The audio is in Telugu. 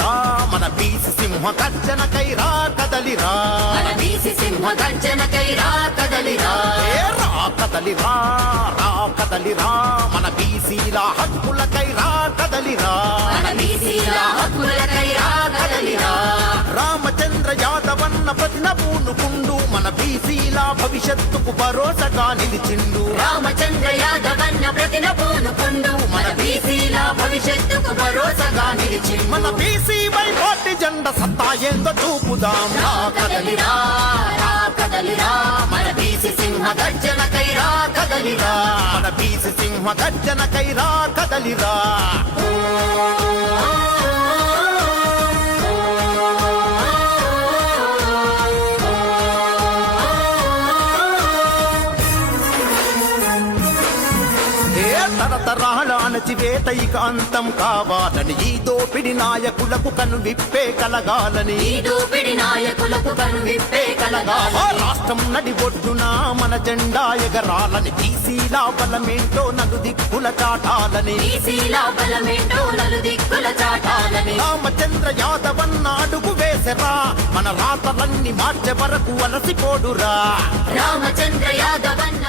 కదలిరా మన బీసి సింహ గర్జనకైరా కదలిరా మన బీసి సింహ గర్జనకైరా కదలిరా రా కదలిరా రా కదలిరా మన బీసీల హక్కులకైరా కదలిరా మన బీసీల హక్కులకైరా కదలిరా రామచంద్ర యాదవన్న ప్రతిన పూనుకుండు మన బీసీల భవిష్యత్తుకు భరోసగా నిలిచిండు రామచంద్ర యాదవన్న ప్రతిన పూనుకుండు మన బీసీల భవిష్యత్తుకు భరోసగా నిలిచి మన బీసీ వైపోటి జెండ సత్తా ఏందో చూపుదాం రా కదలిరా రా కదలిరా మన బీసి సింహ గర్జనకైరా కదలిరా మన బీసి సింహ గర్జనకైరా కదలిరా తరతరాల అణచివేత ఇక అంతం కావాలని ఈ దోపిడి నాయకులకు కను విప్పే కలగాలని ఈ దోపిడి నాయకులకు కను విప్పే కలగాలని రాష్ట్రం నడి ఒడ్డున మన జెండా ఎగరాలని బీసీల బలమేంటో నలు దిక్కుల చాటాలని బీసీల బలమేంటో నలు దిక్కుల చాటాలని రామచంద్ర యాదవన్న అడుగు వేసరా మన రాతలన్నీ మార్చే వరకు అలసిపోడురా రామచంద్ర యాదవన్న